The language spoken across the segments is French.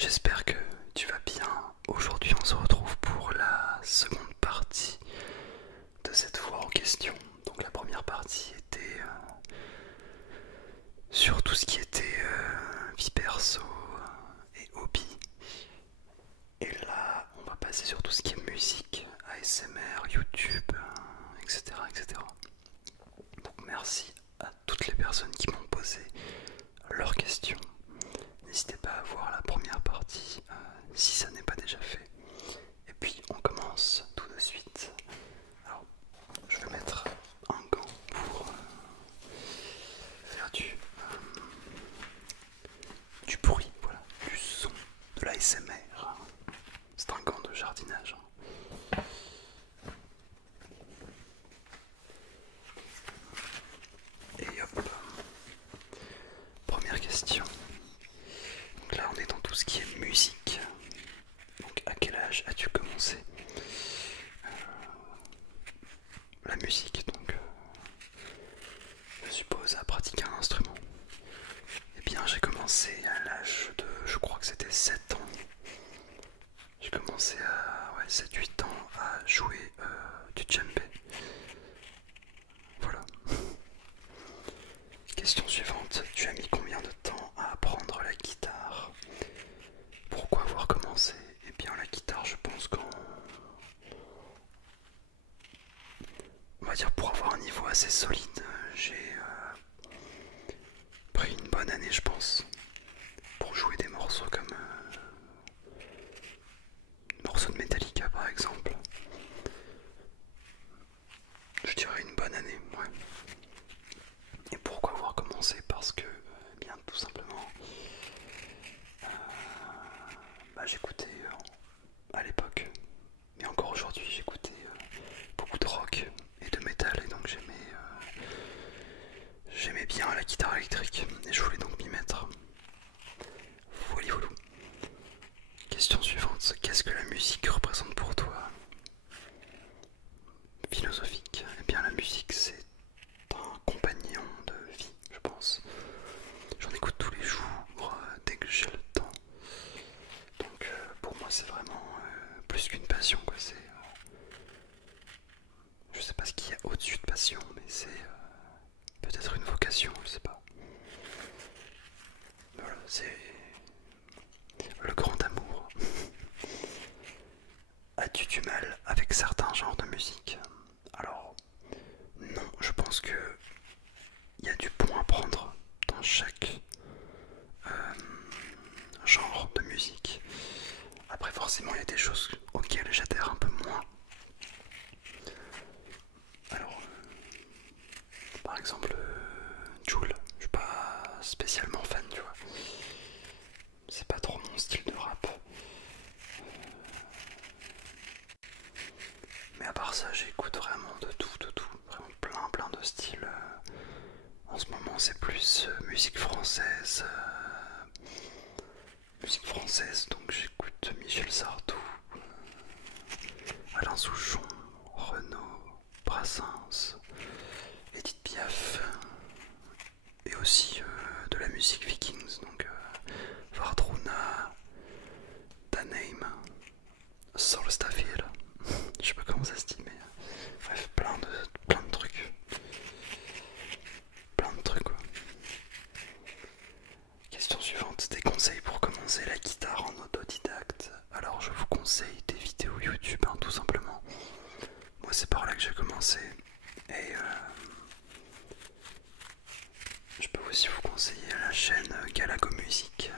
J'espère que tu vas bien. Aujourd'hui on se retrouve pour la seconde partie de cette fois en question. Donc la première partie était sur tout ce qui était vie perso et hobby. Et là on va passer sur tout ce qui est musique, ASMR, YouTube, etc., etc. Donc merci à toutes les personnes qui m'ont posé leurs questions. N'hésitez pas à voir la première partie si ça n'est pas déjà fait. Et puis on commence tout de suite. Alors je vais mettre un gant pour faire du bruit, voilà, du son, de l'ASMR. C'est un gant de jardinage. Et hop, première question. Donc là on est dans tout ce qui est musique. Donc à quel âge as-tu commencé la musique, donc je suppose à pratiquer un instrument? Eh bien j'ai commencé à l'âge de, je crois que c'était 7 ans. J'ai commencé à 7-8 ans à jouer du djembé. Voilà. Question suivante, tu as mis combien de temps à apprendre la guitare? Pourquoi avoir commencé? Eh bien la guitare, je pense on va dire pour avoir un niveau assez solide, j'ai pris une bonne année je pense. Pour jouer des morceaux comme morceaux de Metallica par exemple. Je dirais une bonne année, ouais. Et pourquoi avoir commencé? Parce que, bien tout simplement, j'écoutais à l'époque, mais encore aujourd'hui, j'écoutais beaucoup de rock et de métal, et donc j'aimais bien la guitare électrique, et je voulais donc m'y mettre. Voilà, voilà. Question suivante, qu'est-ce que la musique représente pour toi? Philosophique. Eh bien la musique c'est un compagnon de vie, je pense. J'en écoute tous les jours, dès que j'ai le temps. Donc pour moi c'est vraiment plus qu'une passion quoi. Je sais pas ce qu'il y a au-dessus de passion, mais c'est peut-être une vocation, je sais pas. Voilà, c'est le grand amour. As-tu du mal avec certains genres de musique? Alors non, je pense que il y a du bon à prendre dans chaque genre de musique. Après forcément il y a des choses auxquelles j'adhère un peu moins. Alors par exemple Jul, je suis pas spécialement fan tu vois. C'est pas trop mon style de rap. Mais à part ça j'écoute vraiment de tout, vraiment plein de styles. En ce moment c'est plus musique française. Donc j'écoute Michel Sardou, Alain Souchon, Renaud, Brassens, Edith Piaf, et aussi de la musique Vikings, donc Vardruna, Daneim, Solstafir, je sais pas comment ça se dit, mais bref, plein de trucs. Plein de trucs quoi. Question suivante, des conseils pour commencer la guitare en autodidacte? Alors je vous conseille des vidéos YouTube tout simplement. Moi c'est par là que j'ai commencé et je peux aussi vous conseiller la chaîne Galago Music.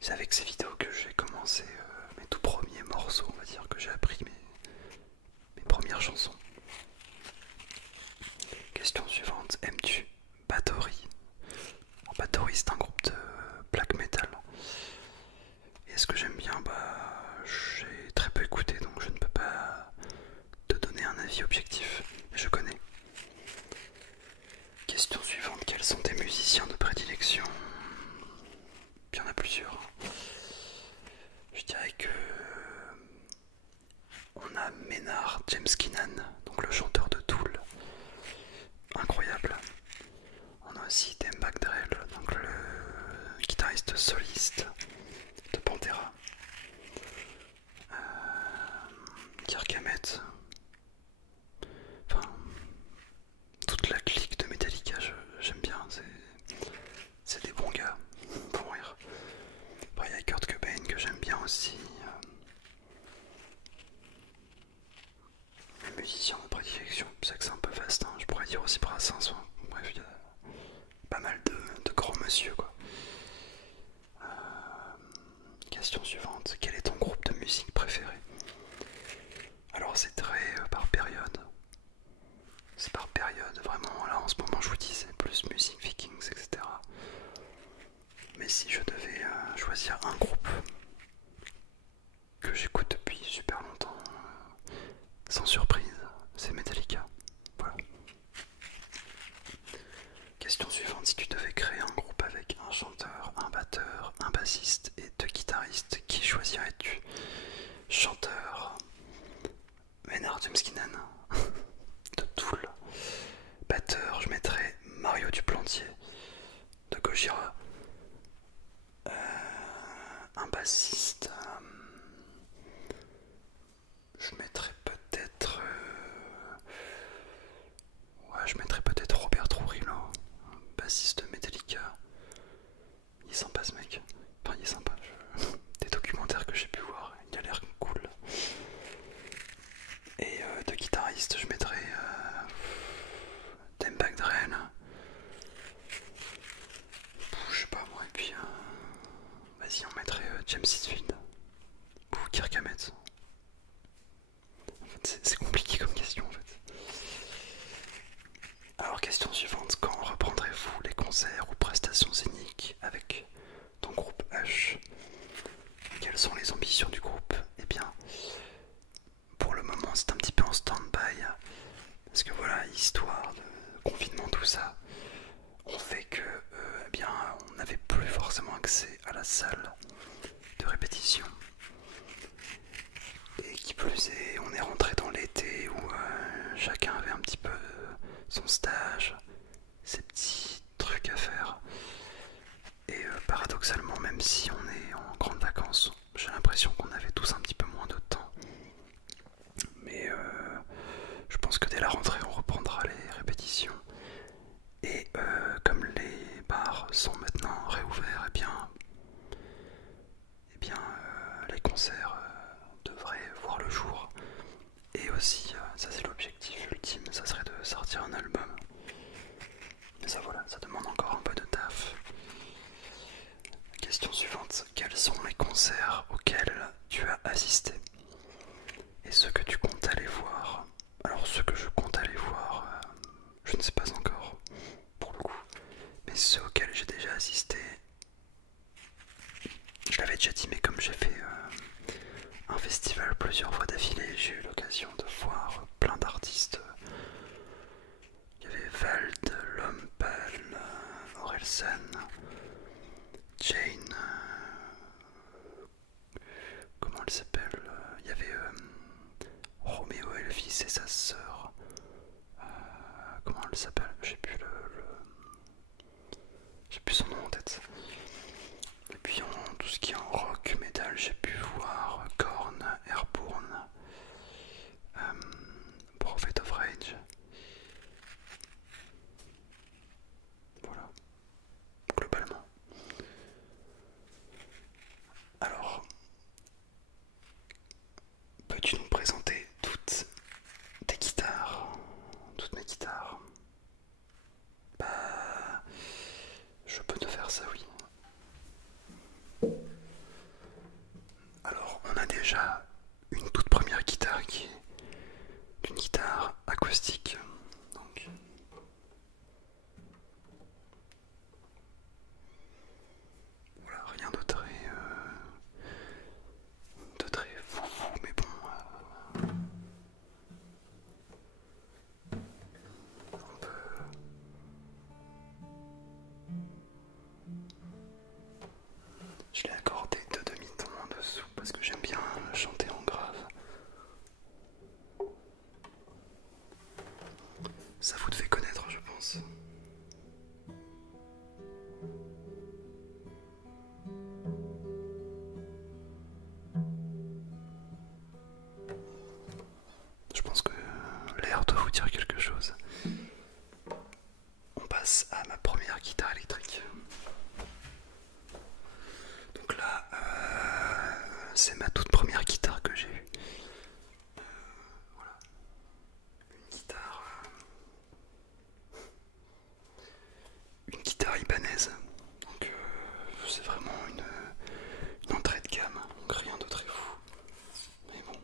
C'est avec ces vidéos que j'ai commencé mes tout premiers morceaux, on va dire, que j'ai appris mes premières chansons. Question suivante, aimes-tu Bathory? Bathory c'est un groupe de black metal. Et est-ce que j'aime bien? J'ai très peu écouté donc je ne peux pas te donner un avis objectif. Mais je connais. Question suivante, quels sont tes musiciens de prédilection? Il y en a plusieurs. Je dirais que on a Maynard James Keenan, donc le chanteur de Tool, incroyable. On a aussi Dimebag Darrell, donc le guitariste soliste de Pantera, Kirk Hammett, enfin toute la clique de Metallica, j'aime bien, c'est des bons gars, pour rire. Après il y a Kurt Cobain que j'aime bien aussi. Les musiciens de prédilection, c'est vrai que c'est un peu vaste, hein. Je pourrais dire aussi Brassens, hein. Bref, il y a pas mal de grands monsieur quoi. Question suivante, quel est ton groupe de musique préféré? Alors c'est très par période. C'est par période, vraiment. Là en ce moment je vous dis c'est plus musique Vikings, etc. Mais si je devais choisir un groupe que j'écoute depuis super longtemps, sans surprise, c'est Metallica. Voilà. Question suivante, si tu devais créer un groupe avec un chanteur, un batteur, un bassiste et deux guitaristes, qui choisirais-tu? Chanteur, Maynard James de Tool. Batteur, je mettrais Mario Duplantier de Gojira. Un bassiste, je mettrais peut-être ouais, je mettrais peut-être Robert Trujillo, bassiste de Metallica. Il est sympa ce mec. Enfin il est sympa. Des documentaires que j'ai pu voir, il a l'air cool. Et de guitariste, je mettrais Dimebag Darrell. Je sais pas moi, et puis vas-y on mettrait James Hetfield ou Kirk Hammett. En fait, c'est compliqué comme question en fait. Alors question suivante, quand reprendrez-vous les concerts ou prestations scéniques avec ton groupe H? Quelles sont les ambitions du groupe? Eh bien, pour le moment c'est un petit peu en stand-by, parce que voilà, histoire de confinement, tout ça, on fait que eh bien, on n'avait plus forcément accès à la salle de répétition. Et qui plus est, on est rentré dans l'été où chacun avait un petit peu son stage, ses petits trucs à faire. Et paradoxalement, même si on est en grandes vacances, j'ai l'impression qu'on avait tous un petit peu moins de temps. Mais je pense que dès la rentrée, on reprendra les répétitions. Et comme les bars sont maintenant réouverts, les concerts devraient voir le jour. Et aussi, ça c'est l'objectif ultime, ça serait de sortir un album. Mais ça voilà, ça demande encore un peu de taf. Question suivante, quels sont les concerts auxquels tu as assisté? Et ceux que tu comptes aller voir? Alors ceux que je compte aller voir, je ne sais pas encore, pour le coup. Mais ceux auxquels j'ai déjà assisté, je l'avais déjà dit, mais comme j'ai fait un festival plusieurs fois d'affilée, j'ai eu l'occasion de voir plein d'artistes. Il y avait Vald, L'Homme Pâle, Orelsan, Jane, comment elle s'appelle? Il y avait Roméo Elvis et sa sœur. Comment elle s'appelle? J'ai plus son nom en tête. Et puis en tout ce qui est en rock, metal, j'ai pu voir Korn, Airborne, Prophet of Rage. Voilà, globalement. Alors, peux-tu nous présenter toutes tes guitares? Toutes mes guitares? Bah, je peux te faire ça, oui. Alors, on a déjà une toute première guitare qui est une guitare acoustique. Donc, voilà, rien de très foufou, mais bon. On peut. Je l'ai accordé de demi-ton en dessous parce que j'aime bien chanter c'est ma toute première guitare que j'ai eue. Voilà. Une guitare ibanaise. Donc c'est vraiment une entrée de gamme, donc rien de très fou. Mais bon.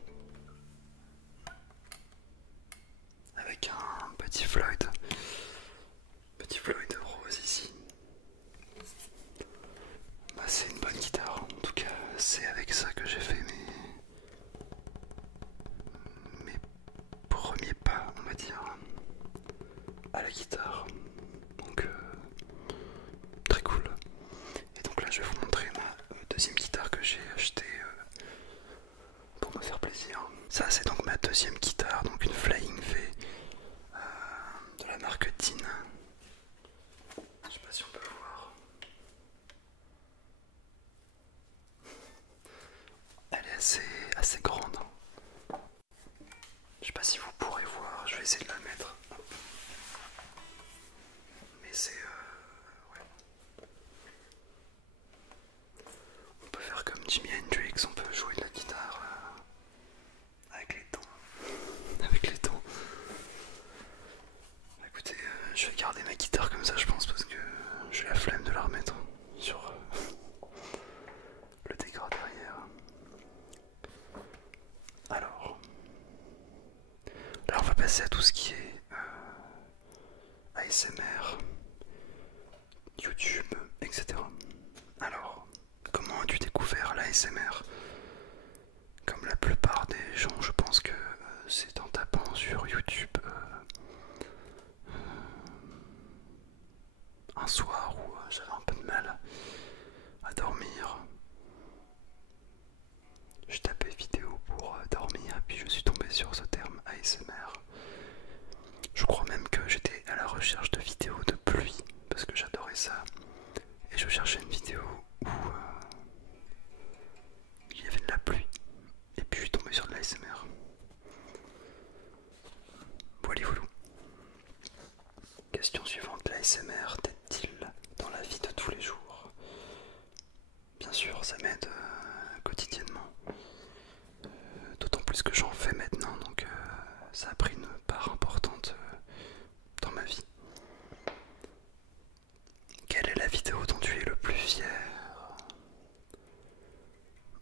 Avec un petit Floyd. Petit Floyd rose ici. Bah, c'est une bonne guitare. En tout cas, c'est avec ça que j'ai fait mes premiers pas, on va dire, à la guitare. Donc très cool. Et donc là je vais vous montrer ma deuxième guitare que j'ai achetée pour me faire plaisir. Ça c'est donc ma deuxième guitare, donc une Flying V de la marque Dean. Je sais pas si on peut voir. Elle est assez grande. Je sais pas si vous pourrez voir, je vais essayer de la mettre. Mais c'est... ouais. On peut faire comme Jimi Hendrix, on peut jouer de la guitare avec les dents. Avec les dents. Écoutez, je vais garder ma guitare comme ça je pense parce que j'ai la flemme de la remettre sur le décor derrière. Alors, là on va passer à tout ce qui est ASMR, YouTube, etc. Alors, comment as-tu découvert l'ASMR? Comme la plupart des gens, je pense que c'est en tapant sur YouTube un soir où j'avais un peu de mal à dormir. Je tapais vidéo pour dormir et puis je suis tombé sur ce terme ASMR. Je crois même que j'étais à la recherche de vidéos de pluie parce que j'adorais ça. Et je cherchais une vidéo où il y avait de la pluie. Et puis je suis tombé sur de l'ASMR. Voilà. Question suivante, l'ASMR t'aide-t-il dans la vie de tous les jours? Bien sûr, ça m'aide quotidiennement. D'autant plus que j'en fais maintenant, donc ça a pris une part importante dans ma vie. Quelle est la vidéo dont tu es le plus fier?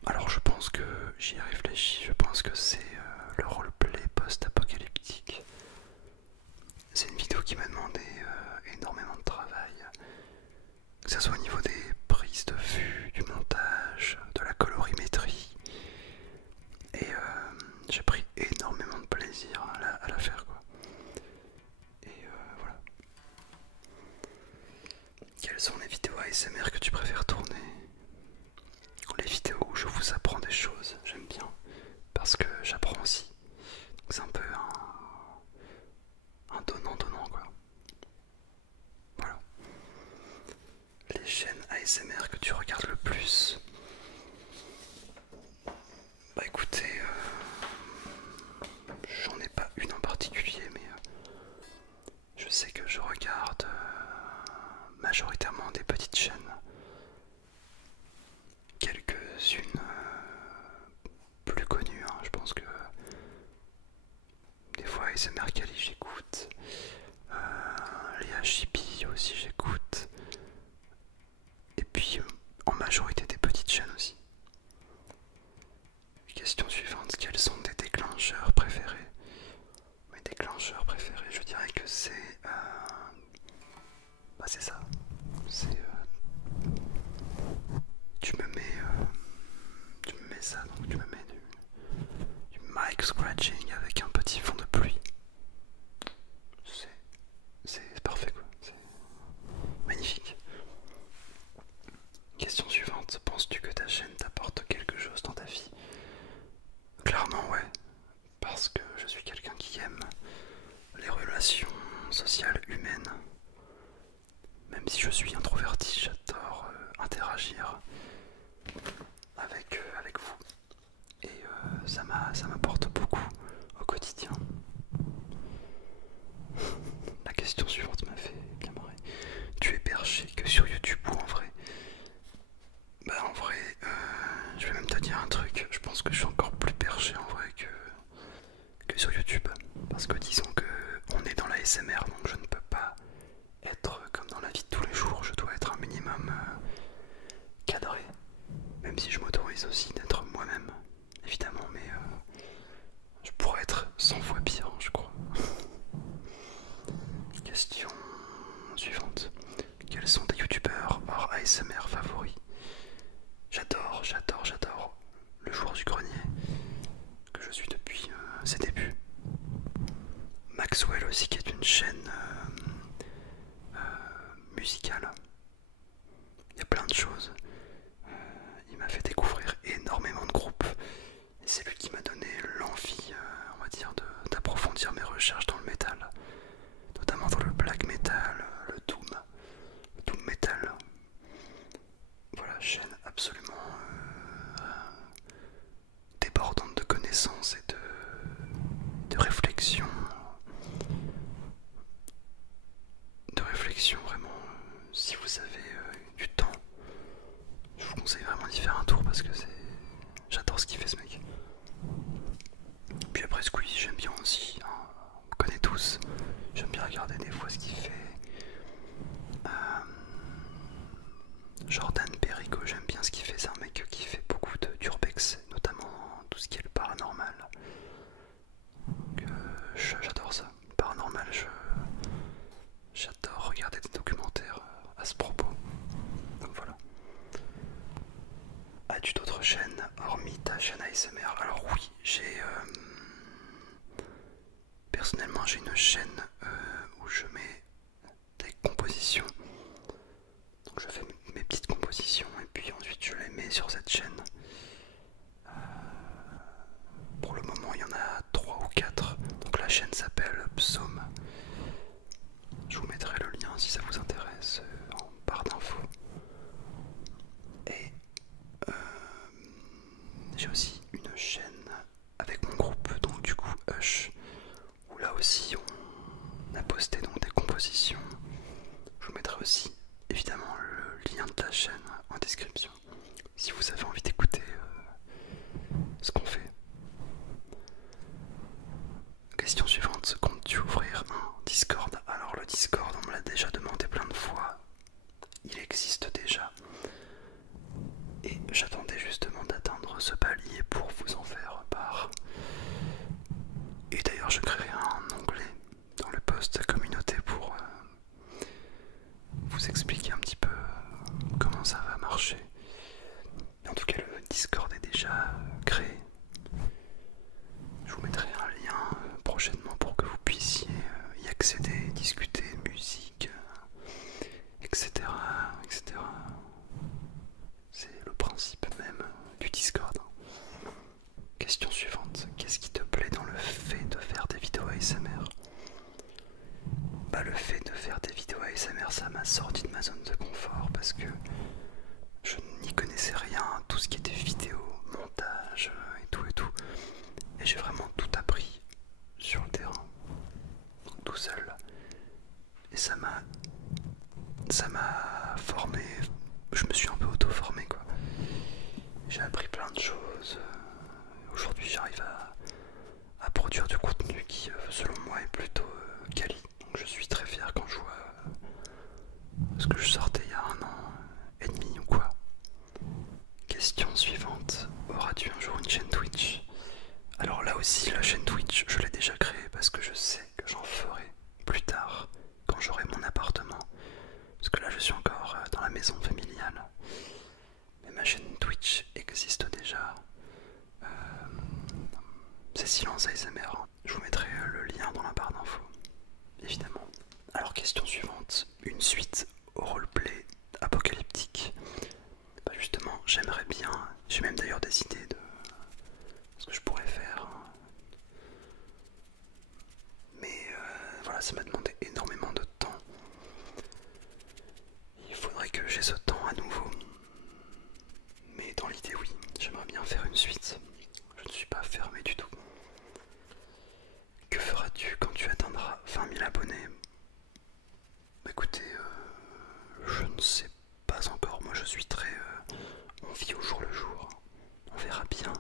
Alors je pense que j'y ai réfléchi, je pense que c'est le roleplay post-apocalyptique. C'est une vidéo qui m'a demandé énormément de travail, que ce soit au niveau des prises de vue, du montage, de la colorimétrie. Et j'ai pris énormément de plaisir à la faire quoi. Et voilà. Quelles sont les vidéos ASMR que tu préfères tourner? Les vidéos où je vous apprends des choses, j'aime bien. Parce que j'apprends aussi. C'est un peu un donnant-donnant quoi. Voilà. Les chaînes ASMR que tu regardes le plus? Bah écoutez, j'en ai pas une en particulier, mais je sais que je regarde majoritairement des petites chaînes. Quelques-unes plus connues, hein. Je pense que des fois ASMR Kali j'écoute, Léa Chibi aussi j'écoute, et puis en majorité des petites chaînes aussi. Question suivante, quels sont tes déclencheurs préférés? Mes déclencheurs préférés, je dirais que c'est bah c'est ça, c'est tu me mets ça, donc tu me mets du mic scratching avec un petit fond de pluie. C'est parfait quoi, c'est magnifique. Question suivante, penses-tu que ta chaîne t'apporte quelque chose dans ta vie? Clairement ouais, parce que je suis quelqu'un qui aime les relations sociales humaines. Même si je suis introverti, j'adore interagir avec vous. Et ça m'apporte beaucoup au quotidien. La question suivante m'a fait bien marrer. Tu es perché que sur YouTube ou en vrai? Bah en vrai, je vais même te dire un truc. ASMR, donc je ne peux pas être comme dans la vie de tous les jours, je dois être un minimum cadré, même si je m'autorise aussi d'être moi-même, évidemment, mais je pourrais être 100 fois pire, je crois. Question suivante. Quels sont tes youtubeurs hors ASMR favoris? J'adore le joueur du grenier, que je suis depuis ses débuts. Maxwell aussi, qui est une chaîne musicale. Il y a plein de choses. Il m'a fait découvrir énormément de groupes. Et c'est lui qui m'a donné l'envie, on va dire, d'approfondir mes recherches dans le métal. Notamment dans le black metal, le doom metal. Voilà, chaîne absolument débordante de connaissances et de réflexion. De réflexion, vraiment. Si vous avez du temps, je vous conseille vraiment d'y faire un tour parce que j'adore ce qu'il fait, ce mec. Puis après Squeezie, j'aime bien aussi, hein, on connaît tous. J'aime bien regarder des fois ce qu'il fait. Jordan Perico, j'aime bien ce qu'il fait, c'est un mec qui fait beaucoup d'urbex, notamment tout ce qui est le paranormal. J'adore ça, paranormal, j'adore regarder des documentaires à ce propos. Donc voilà. As-tu d'autres chaînes hormis ta chaîne ASMR? Alors oui, personnellement j'ai une chaîne où je mets des compositions. Donc je fais mes petites compositions et puis ensuite je les mets sur cette chaîne. Pour le moment il y en a 3 ou 4. Donc la chaîne s'appelle Psaume. Je vous mettrai le lien si ça vous intéresse en barre d'infos. Et j'ai aussi une chaîne avec mon groupe, donc du coup Hush, où là aussi on a posté donc des compositions. Je vous mettrai aussi évidemment le lien de la chaîne en description si vous avez envie d'écouter ce qu'on fait. Question suivante, comptes-tu ouvrir un Discord? Alors le Discord, on me l'a déjà demandé plein de fois, il existe déjà. Et j'attendais justement d'atteindre ce palier pour vous en faire part. Et d'ailleurs je créerai un onglet dans le post communauté pour vous expliquer un petit peu comment ça va marcher. Mais en tout cas le Discord est déjà créé. Je vous mettrai un lien prochainement pour que vous puissiez y accéder, discuter, musique, etc. etc. C'est le principe même du Discord. Question suivante. Qu'est-ce qui te plaît dans le fait de faire des vidéos ASMR? Bah le fait de faire des vidéos ASMR, ça m'a sorti de ma zone de confort parce que je n'y connaissais rien, tout ce qui était vidéo, montage et tout et tout. Et j'ai vraiment tout appris sur le terrain, donc tout seul. Et ça m'a formé, je me suis un peu auto-formé quoi. J'ai appris plein de choses. Aujourd'hui j'arrive à produire du contenu qui selon moi est plutôt quali. Donc je suis très fier quand je vois ce que je sortais il y a 1 an et demi ou quoi. Question suivante. Auras-tu un jour une chaîne Twitch? Alors là aussi la chaîne Twitch je l'ai déjà créée parce que je sais que j'en ferai plus tard quand j'aurai mon appartement. Parce que là je suis encore dans la maison familiale. Mais ma chaîne Twitch existe déjà. C'est Silence ASMR. Je vous mettrai le lien dans la barre d'infos, évidemment. Alors question suivante. Une suite au roleplay apocalyptique. Bah justement j'aimerais bien. J'ai même d'ailleurs des idées de ce que je pourrais faire. Mais voilà, ça m'a demandé énormément de temps. Il faudrait que j'ai ce temps à nouveau. Mais dans l'idée oui, j'aimerais bien faire une suite. Je ne suis pas fermé du tout. Que feras-tu quand tu atteindras 20 000 abonnés? Bah écoutez, je ne sais pas encore. Moi je suis très... on vit au jour le jour. On verra bien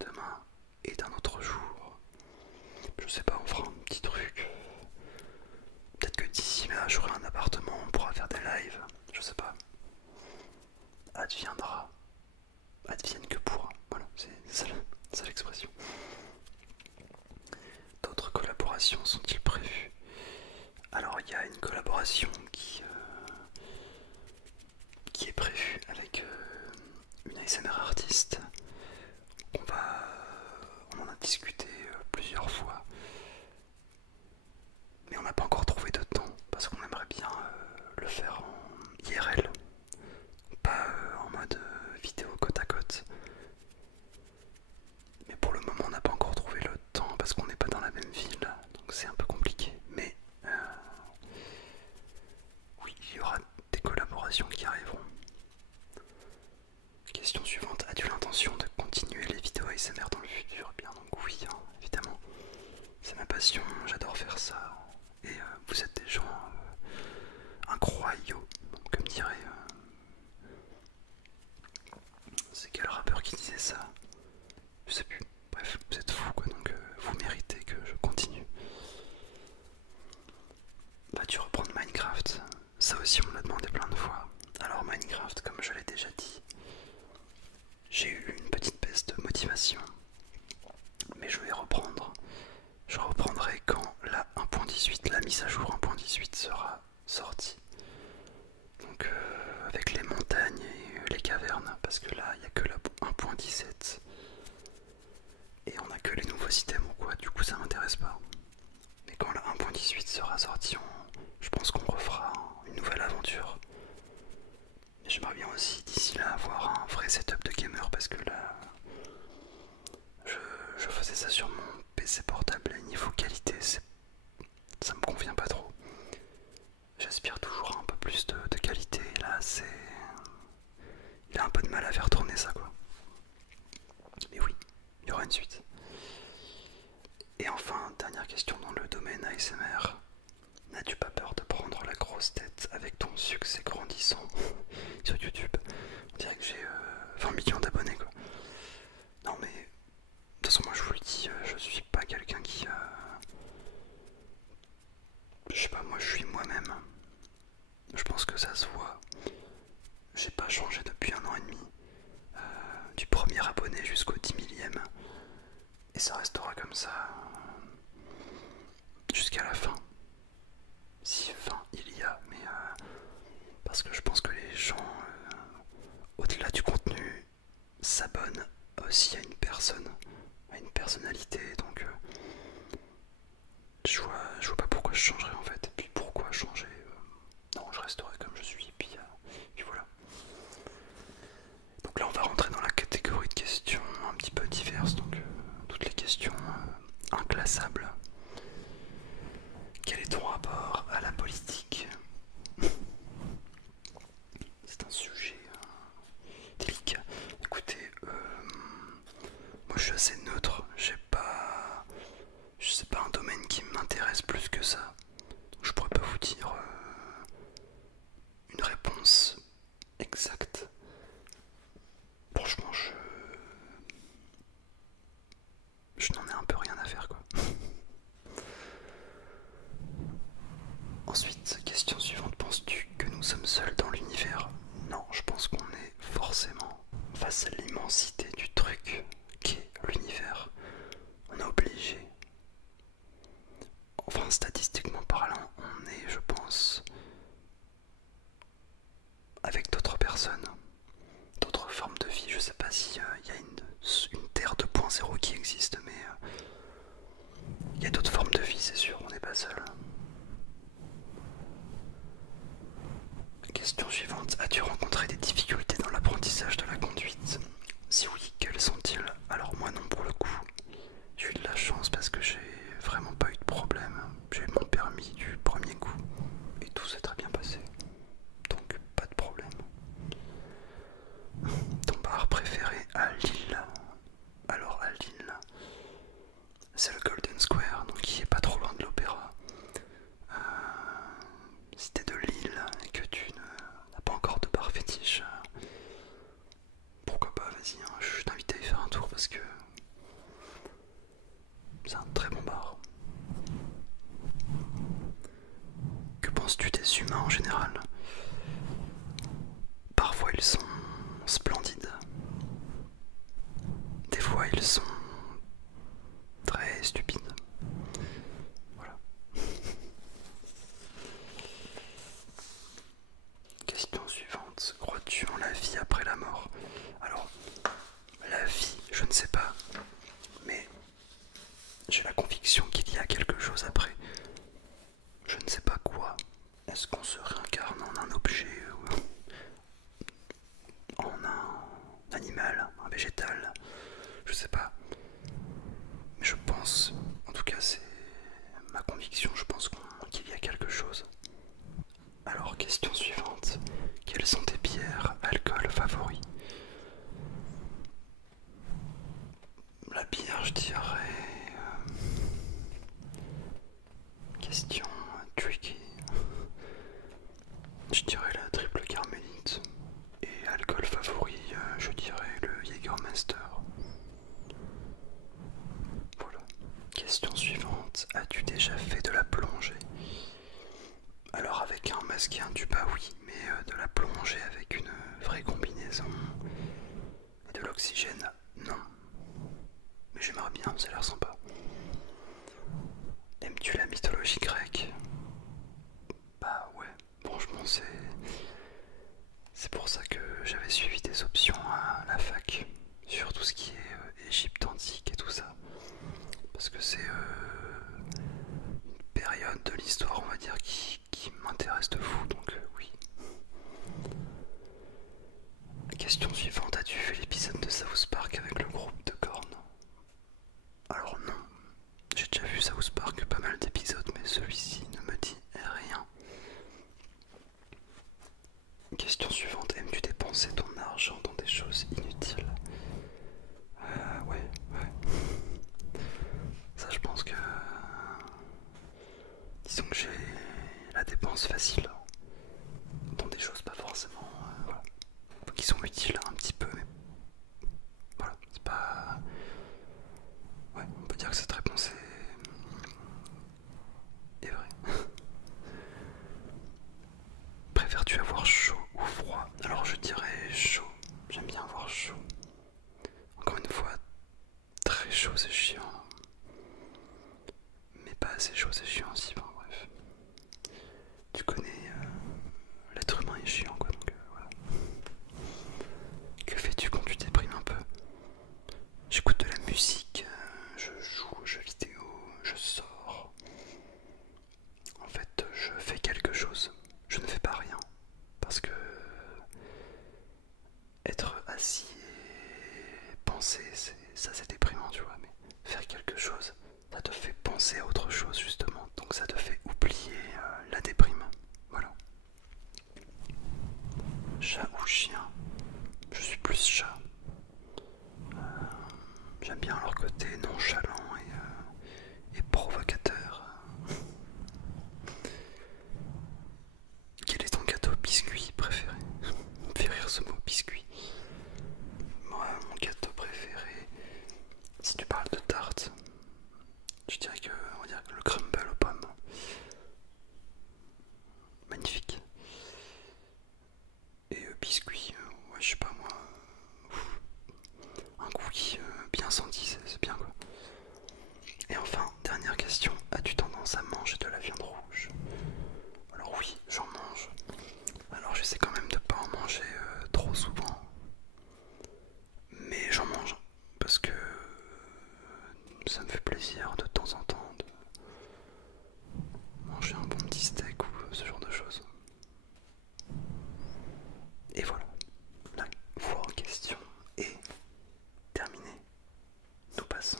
demain et d'un autre jour. Je sais pas, on fera un petit truc. collaborations sont-ils prévues? Alors il y a une collaboration qui est prévue avec une ASMR artiste. On en a discuté plusieurs fois, mais on n'a pas encore trouvé de temps parce qu'on aimerait bien le faire en IRL, pas en mode vidéo côte à côte. Mais pour le moment on n'a pas encore trouvé le temps parce qu'on n'est pas dans la même ville, donc c'est un peu compliqué. Mais oui, il y aura des collaborations qui arriveront. Question suivante, as-tu l'intention de continuer les vidéos ASMR dans le futur? Bien donc oui, hein, évidemment. C'est ma passion, j'adore faire ça. Et vous êtes des gens incroyables, comme dirait... c'est quel rappeur qui disait ça? Je sais plus. Bref, vous êtes fous quoi, donc vous méritez que je continue. Vas-tu reprendre Minecraft? Ça aussi on me l'a demandé plein de fois. Alors Minecraft, comme je l'ai déjà dit, j'ai eu une petite baisse de motivation. Mais je vais reprendre. Je reprendrai quand la 1.18, la mise à jour 1.18 sera sortie. Donc avec les montagnes et les cavernes, parce que là il n'y a que la 1.17. Et on a que les nouveaux items ou quoi, du coup ça m'intéresse pas. Mais quand la 1.18 sera sortie, je pense qu'on refera une nouvelle aventure. Mais j'aimerais bien aussi d'ici là avoir un vrai setup de gamer parce que là je faisais ça sur mon PC portable et niveau qualité ça me convient pas trop. J'aspire toujours à un peu plus de qualité et là il a un peu de mal à faire tourner ça quoi. Mais oui, il y aura une suite. Et enfin, dernière question dans le domaine ASMR. N'as-tu pas peur de prendre la grosse tête avec ton succès grandissant sur YouTube? On dirait que j'ai 20 millions d'abonnés quoi. Non mais, de toute façon moi je vous le dis, je suis pas quelqu'un qui... je sais pas, moi je suis moi-même. Je pense que ça se voit. J'ai pas changé depuis 1 an et demi. Du premier abonné jusqu'au 10 millième. Et ça restera comme ça jusqu'à la fin. Si fin il y a, mais parce que je pense que les gens, au-delà du contenu, s'abonnent aussi à une personne, à une personnalité. Donc je vois pas pourquoi je changerais en fait. Et puis pourquoi changer? Non, je resterai comme je suis. Et puis voilà. Donc là, on va rentrer dans la catégorie de questions un petit peu diverses. Donc toutes les questions inclassables. Quel est ton rapport à la politique? C'est un sujet délicat. Écoutez, moi je suis assez neutre. C'est pas un domaine qui m'intéresse plus que ça. Donc je pourrais pas vous dire une réponse exacte. Franchement, je n'en ai un peu rien à faire quoi. Ensuite, question suivante, penses-tu que nous sommes seuls dans l'univers? Non, je pense qu'on est forcément face à l'immensité du truc qu'est l'univers. On est obligé. Enfin, statistiquement parlant, on est, je pense, avec d'autres personnes, d'autres formes de vie. Je sais pas s'il y a une Terre 2.0 qui existe, mais il y a d'autres formes de vie, c'est sûr, on n'est pas seul. Question suivante, as-tu rencontré des difficultés dans l'apprentissage de la conduite? Si oui, quelles sont-ils? Alors moi non pour le coup, j'ai eu de la chance parce que j'ai vraiment pas eu de problème. J'ai eu mon permis du premier coup et tout s'est très bien passé. Donc pas de problème. Ton bar préféré à Lille? Alors à Lille, c'est le Golden Square, donc qui est pas trop loin de l'Opéra. Si t'es de Lille et que tu n'as pas encore de bar fétiche, pourquoi pas, vas-y, hein, je t'invite à y faire un tour parce que c'est un très bon bar. Que penses-tu des humains en général? Parfois ils sont splendides. Des fois ils sont très stupides. je ne sais pas, mais j'ai la conviction qu'il y a quelque chose après. Je ne sais pas quoi. Est-ce qu'on se réincarne en un objet ou en un animal, un végétal? Je sais pas. Mais je pense, en tout cas c'est ma conviction, je pense qu'il y a quelque chose. Alors, question suivante. Quelles sont tes bières, alcool favoris? La bière, je dirais... question tricky. Je dirais la triple carmélite. Et alcool favori, je dirais le Jägermeister. Voilà. Question suivante. As-tu déjà fait de la plongée? Alors avec un masque et un tuba, oui, mais de la plongée avec une vraie combinaison et de l'oxygène, non. Mais j'aimerais bien, ça a l'air sympa. Aimes-tu la mythologie grecque? Bah ouais, franchement c'est pour ça que j'avais suivi des options à la fac sur tout ce qui est Égypte antique et tout ça. Parce que c'est une période de l'histoire, on va dire, qui m'intéresse de fou, donc oui. Question suivante, as-tu fait l'épisode de South Park avec le groupe de Korn? Alors non, j'ai déjà vu South Park pas mal d'épisodes, mais celui-ci ne me dit rien. Question suivante, aimes-tu dépenser ton argent dans des choses inutiles? Ouais. Ça je pense que... disons que j'ai la dépense facile dans des choses pas forcément... voilà, qui sont utiles un petit peu, mais voilà, c'est pas... ouais, on peut dire que cette réponse est vraie. Préfères-tu avoir chaud ou froid? Alors je dirais chaud, j'aime bien avoir chaud. Encore une fois, très chaud c'est chiant, mais pas assez chaud c'est chiant aussi, enfin bref. Tu connais, l'être humain est chiant quoi, donc voilà. Que fais-tu quand tu déprimes un peu? J'écoute de la musique, je joue aux jeux vidéo, je sors. En fait, je fais quelque chose, je ne fais pas rien. Parce que être assis et penser, ça c'est déprimant, tu vois, mais faire quelque chose, ça te fait penser à autre chose justement, donc ça te fait oublier la déprime. Voilà. Chat ou chien? Je suis plus chat. J'aime bien leur côté nonchalant et provocateur. Quel est ton gâteau biscuit préféré? Me fait rire ce mot biscuit. Moi, mon gâteau préféré, si tu parles de tarte, je dirais que, on va dire que le crumble aux pommes. Magnifique. Et biscuit, ouais, je sais pas moi. Un cookie bien senti, c'est bien quoi. Et enfin, dernière question, as-tu tendance à manger de la viande rouge? Alors oui, j'en mange. Alors j'essaie quand même de pas en manger trop souvent. Mais j'en mange parce que ça me fait plaisir de temps en temps de manger un bon petit steak ou ce genre de choses. Et voilà, la fois en question est terminée. Nous passons.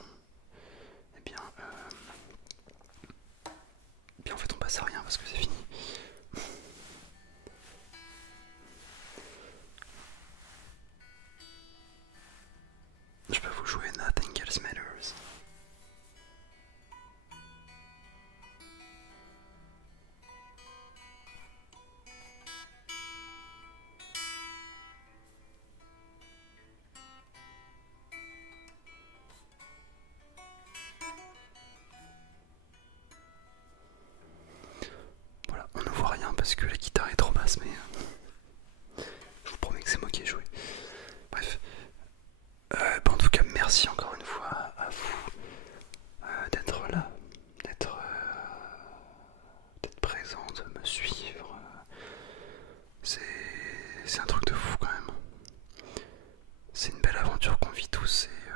Eh bien, en fait on passe à rien parce que c'est fini. Je peux vous jouer Nothing Else Matters. Voilà, on ne voit rien parce que la guitare est trop basse, mais je vous promets que c'est moi qui ai joué. Bref, en tout cas, merci encore une fois à vous d'être là, d'être présent, de me suivre. C'est un truc de fou quand même. C'est une belle aventure qu'on vit tous et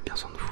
Prenez bien soin de vous.